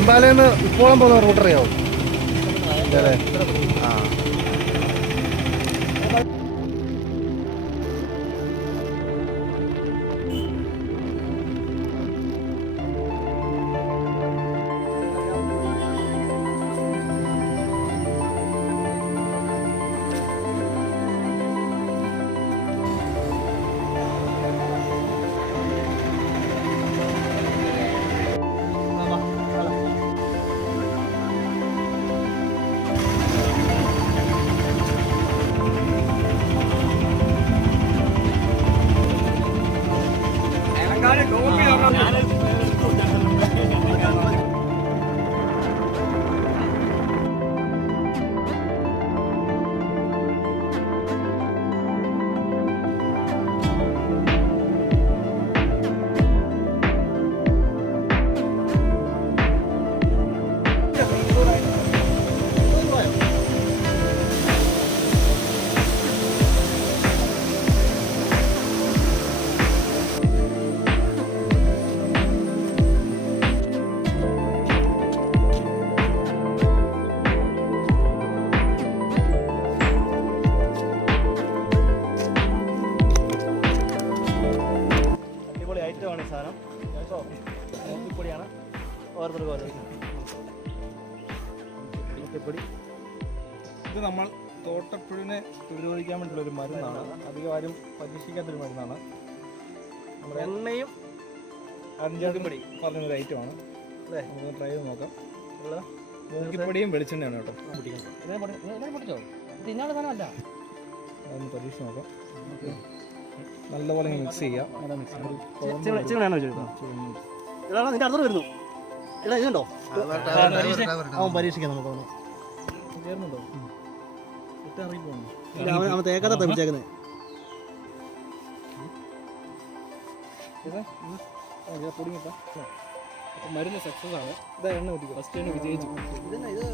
വെമ്പാലയിൽ നിന്ന് ഇപ്പോഴും പോകുന്ന റൂട്ടറിയാവും? അറിയാവോ അഞ്ചാട്ടും പറഞ്ഞ ഒരു ഐറ്റമാണ്. അല്ലേ? നമുക്ക് ട്രൈ ചെയ്ത് നോക്കാം. ഉള്ള മൂക്കിപ്പൊടിയും വെളിച്ചെണ്ണയാണ് കേട്ടോ. അതൊന്ന് പരീക്ഷിച്ച് നോക്കാം. നല്ലപോലെ മിക്സ് ചെയ്യാം. നിന്റെ വരുന്നു. ഇതുണ്ടോ അവൻ പരീക്ഷിക്കാം നമുക്ക് അവന് ചേർന്നുണ്ടോ? ഇട്ട് ഇറങ്ങിപ്പോണോ ഇല്ല, അവൻ അവൻ തേക്കാത്ത തെളിച്ചേക്കുന്നത് പൊടിങ്ങിട്ടാ മരുന്ന് സക്സസ് ആണ്. ഇതാ എണ്ണ കുടിക്കും ഫസ്റ്റ് എണ്ണ വിജയിച്ചു. ഇത്?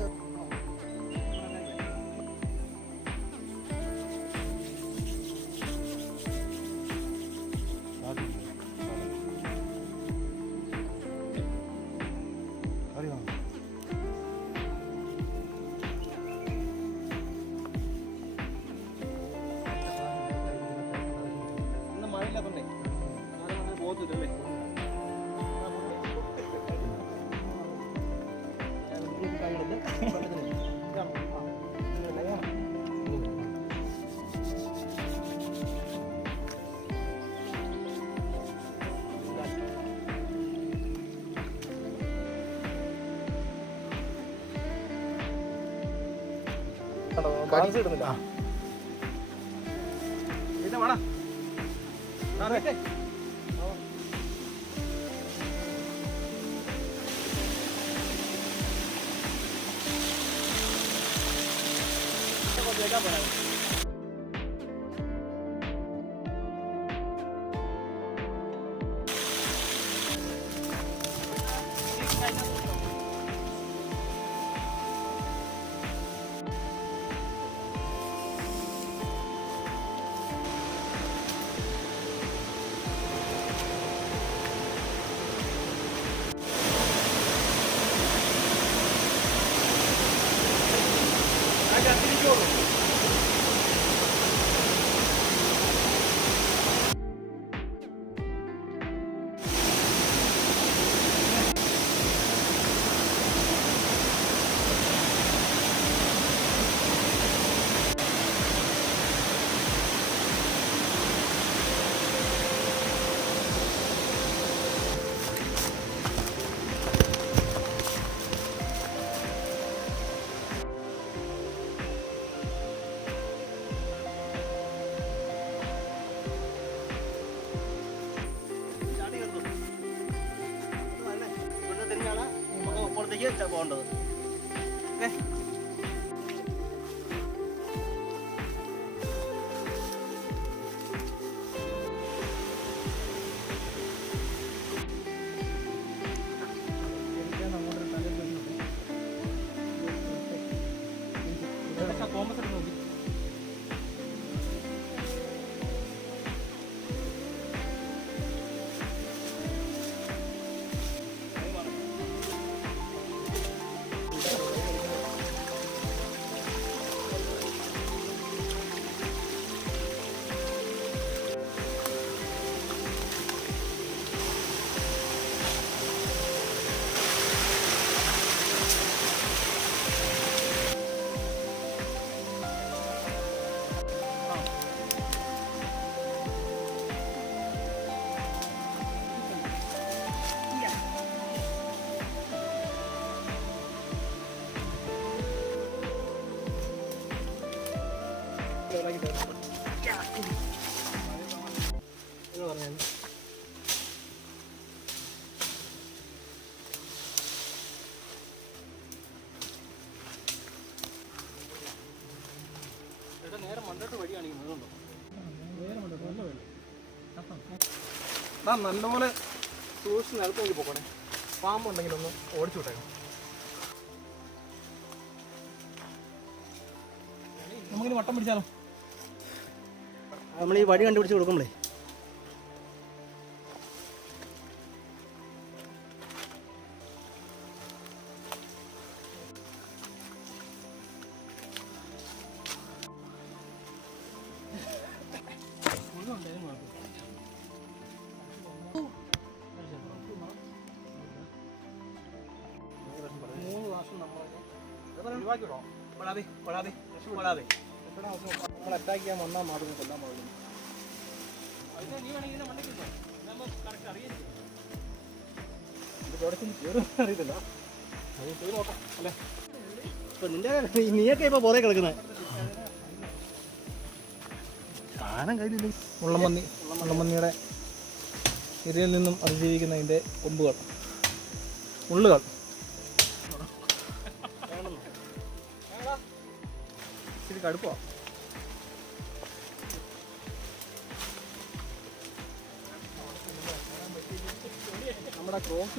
ബാലൻസ് കിട്ടുന്നില്ല ഇത് വേണം ആ, വെക്കേ. അപ്പുറത്തേക്ക് പോകേണ്ടത് ഓക്കേ? ആ നല്ലപോലെ സൂക്ഷിച്ച് നിലത്ത് നോക്കി പോക്കണേ. പാമ്പുണ്ടെങ്കിൽ ഒന്ന് ഓടിച്ചു വിട്ടേക്കാം. നമുക്കിനി വട്ടം പിടിച്ചാലോ? നമ്മൾ ഈ വഴി കണ്ടുപിടിച്ച് കൊടുക്കുമ്പോഴേ അറിയത്തില്ല. അല്ലേ ഇപ്പൊ നിന്റെ നീയൊക്കെ ഇരയിൽ നിന്നും അതിജീവിക്കുന്നതിന്റെ കൊമ്പുകൾ. ഉള്ളുകൾ. ഇച്ചിരി കടുപ്പോ നമ്മുടെ ക്രോസ്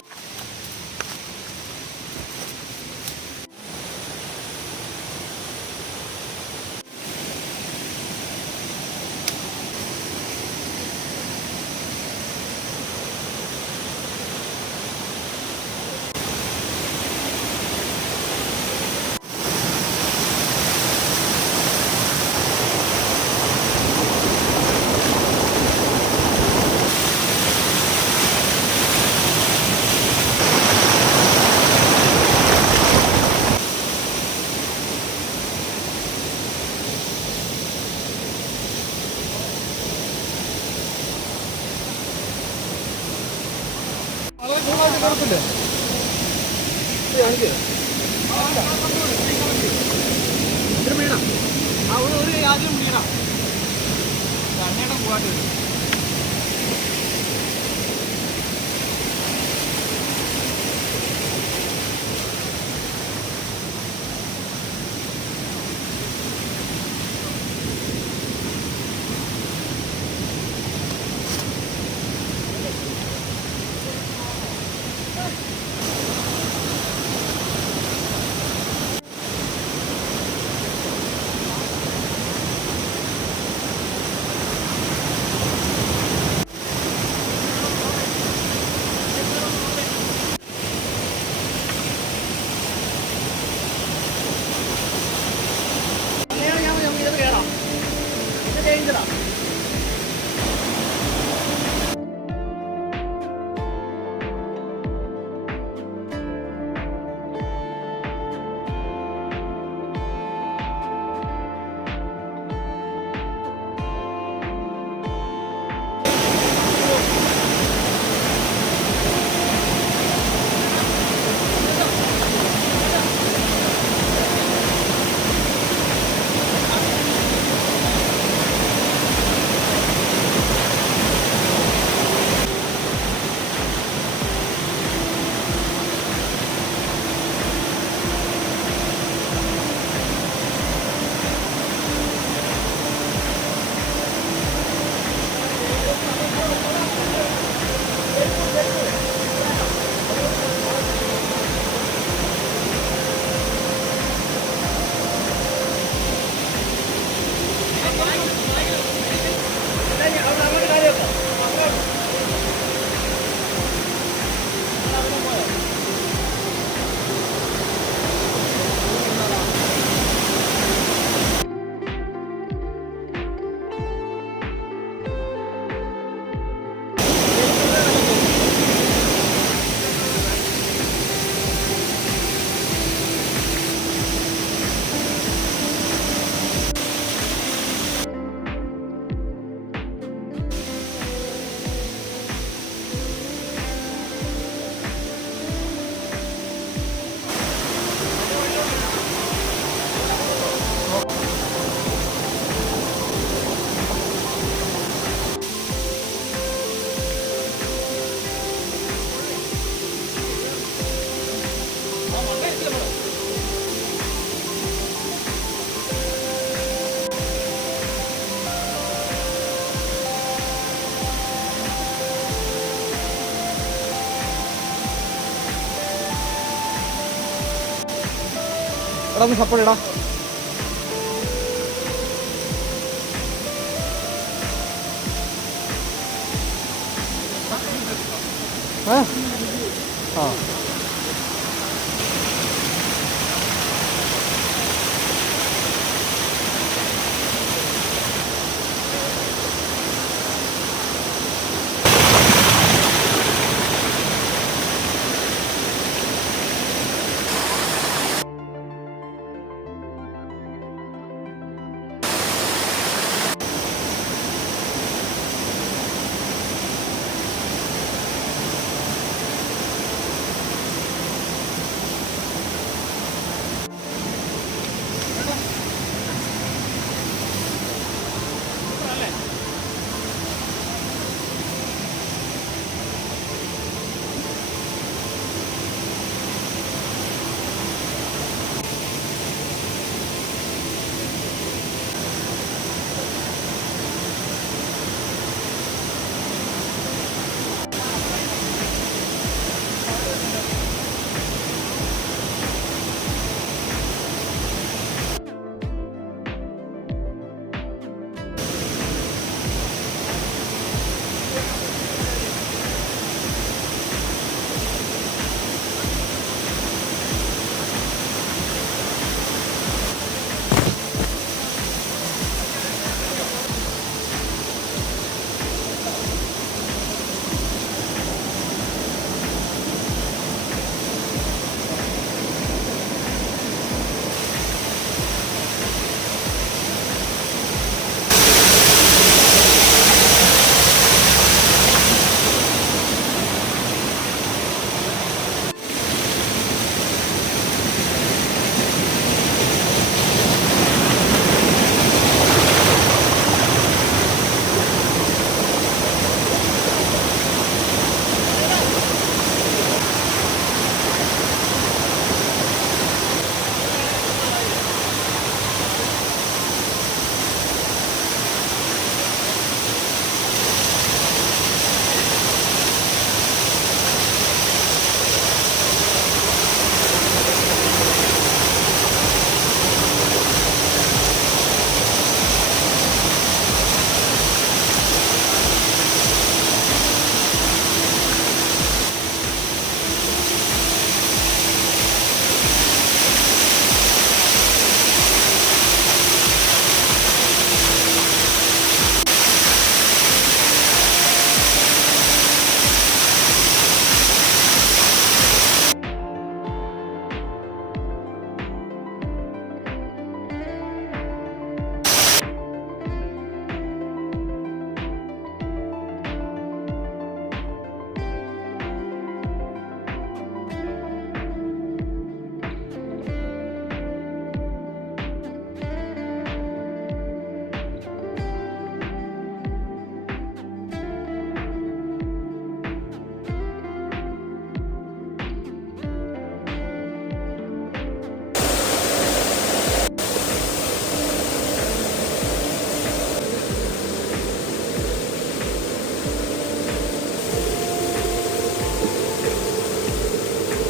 എടാ ഒന്ന് സപ്പോർട്ട് ഇടാ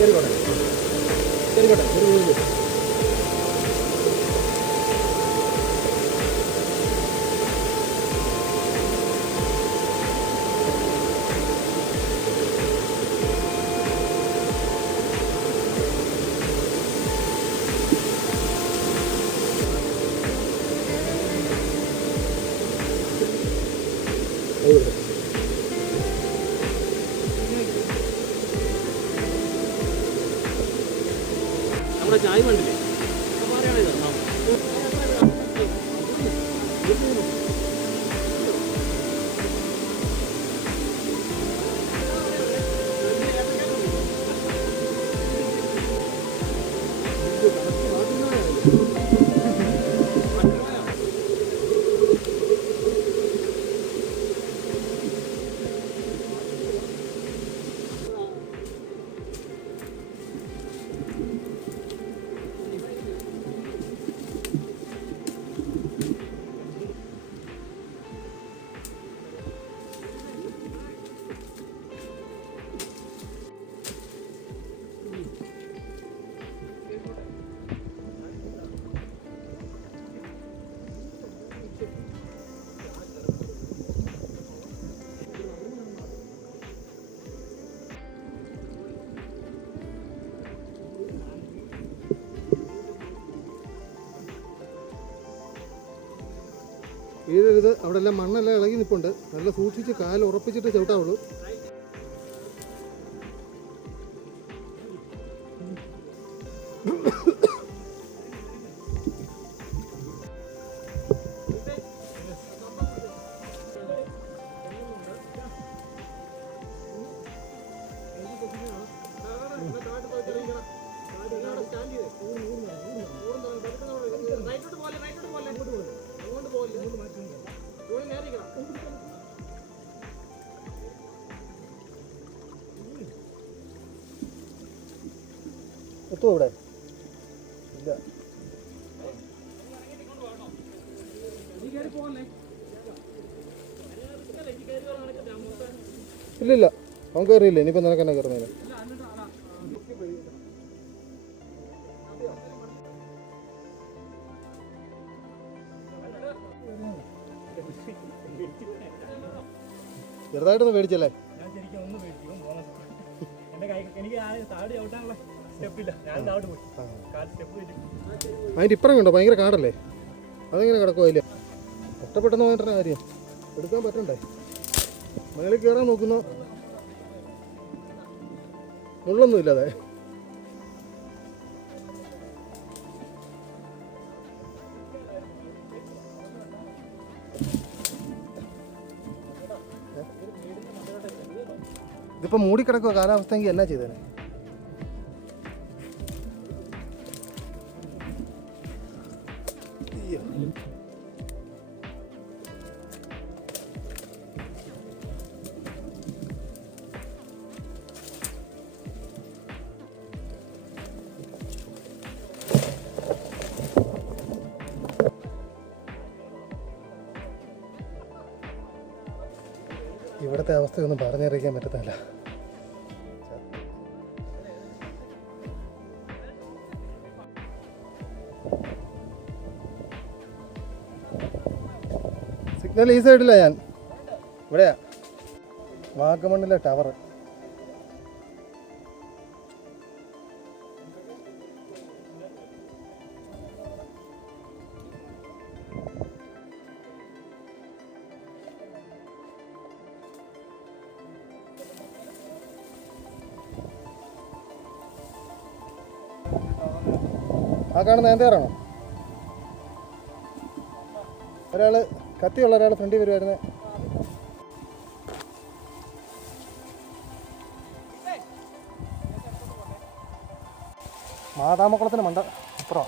നമ്മുടെ വീഴരുത് അവിടെ എല്ലാം മണ്ണെല്ലാം ഇളകി നിൽപ്പുണ്ട് നല്ല സൂക്ഷിച്ച് കാൽ ഉറപ്പിച്ചിട്ട് ചവിട്ടാവുള്ളൂ. എത്തുമോ ഇവിടെ? ഇല്ല. ഇല്ലില്ല അവൻ കയറിയില്ല ഇനിയിപ്പോൾ നിനക്ക് തന്നെ കയറുന്നില്ല ചെറുതായിട്ടൊന്ന് പേടിച്ചല്ലേ? എനിക്ക് താടി ചവിട്ടാനുള്ള അതിന്റെ ഇപ്പുറം കണ്ടോ? ഭയങ്കര കാടല്ലേ? അതെങ്ങനെ കിടക്കുമോ അതിൽ? ഒറ്റപ്പെട്ടെന്ന് പറഞ്ഞിട്ട് കാര്യം. എടുക്കാൻ പറ്റണ്ടേ? മേളിൽ കയറാൻ നോക്കുന്നു മുള്ളൊന്നും ഇല്ലാതെ. ഇതിപ്പോ മൂടിക്കിടക്കുക കാലാവസ്ഥയെങ്കിൽ എന്നാ ചെയ്തേനെ? ഈ സൈഡില്ല ഞാൻ. ഇവിടെയാ. വാഗമണ്ണിലെ ടവർ. ആ കാണുന്ന നേരത്തേറാണോ ഒരാൾ കത്തിയുള്ള ഒരാൾ ഫ്രണ്ടിൽ വരുമായിരുന്നു മാതാമക്കുളത്തിന് മണ്ട അപ്പുറം.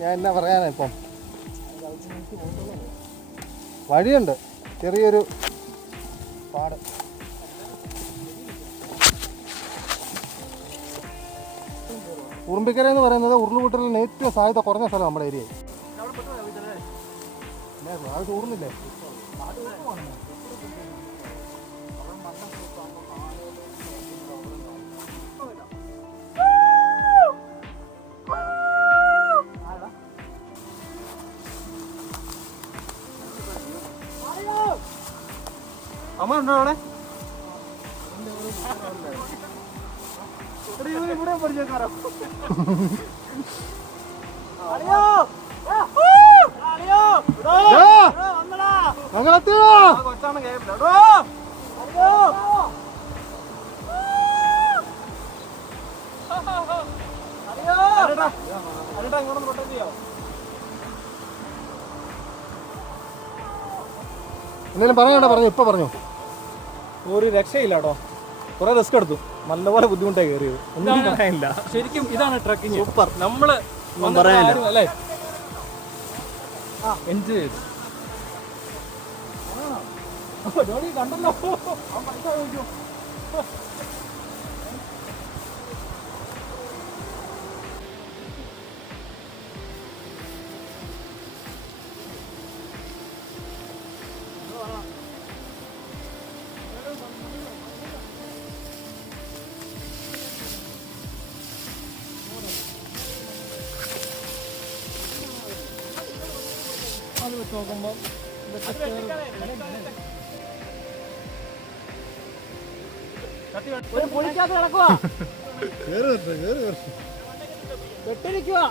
ഞാൻ എന്നാ പറയാനാ ഇപ്പം? വഴിയുണ്ട്. ചെറിയൊരു പാട്. ഉറുമ്പിക്കര എന്ന് പറയുന്നത് ഉരുളുപൊട്ടലിന് ഏറ്റവും സാധ്യത കുറഞ്ഞ സ്ഥലം നമ്മുടെ ഏരിയ. അത് അമ്മ ഉണ്ടോ അവിടെ? ഞങ്ങളെത്തിയോ കൊച്ചാണ് പറഞ്ഞു ഇപ്പൊ പറഞ്ഞു. ഒരു രക്ഷയില്ല കേട്ടോ. കുറെ റിസ്ക് എടുത്തു. നല്ലപോലെ ബുദ്ധിമുട്ടായി കയറിയത്. ഒന്നും പറയാനില്ല. ശരിക്കും ഇതാണ് ട്രക്കിങ്. സൂപ്പർ. നമ്മൾ പറയാനില്ല. അല്ലേ? എൻജോയ് ചെയ്തു. കണ്ടല്ലോ. അത് വെച്ച് നോക്കുമ്പോൾ ഒരു പൊളിക്കാത്ത കിടക്കുവാ കേറി കേറി വരട്ടെ. വെട്ടിരിക്കുവാ.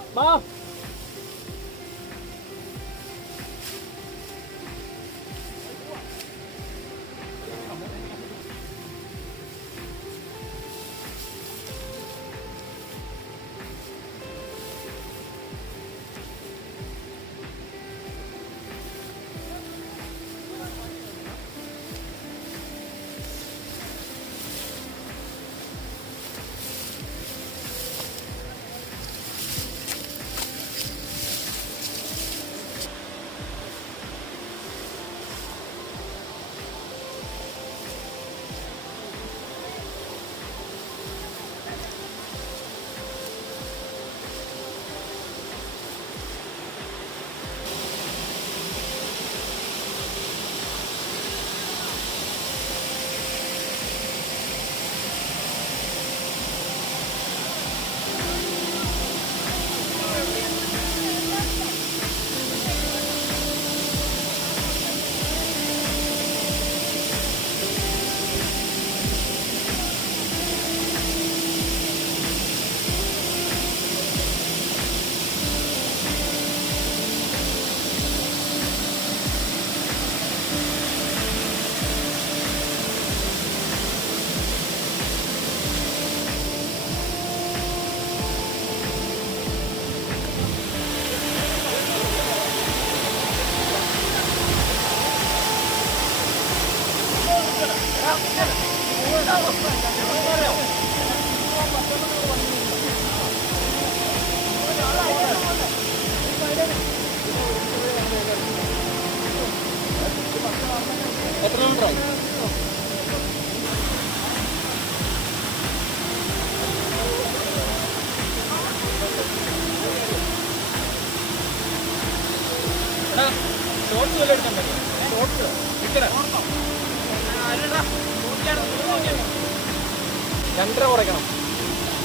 രണ്ടര കുറയ്ക്കണം.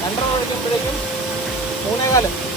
രണ്ടര കുറയ്ക്കുമ്പോഴേക്കും മൂന്നേകാലം.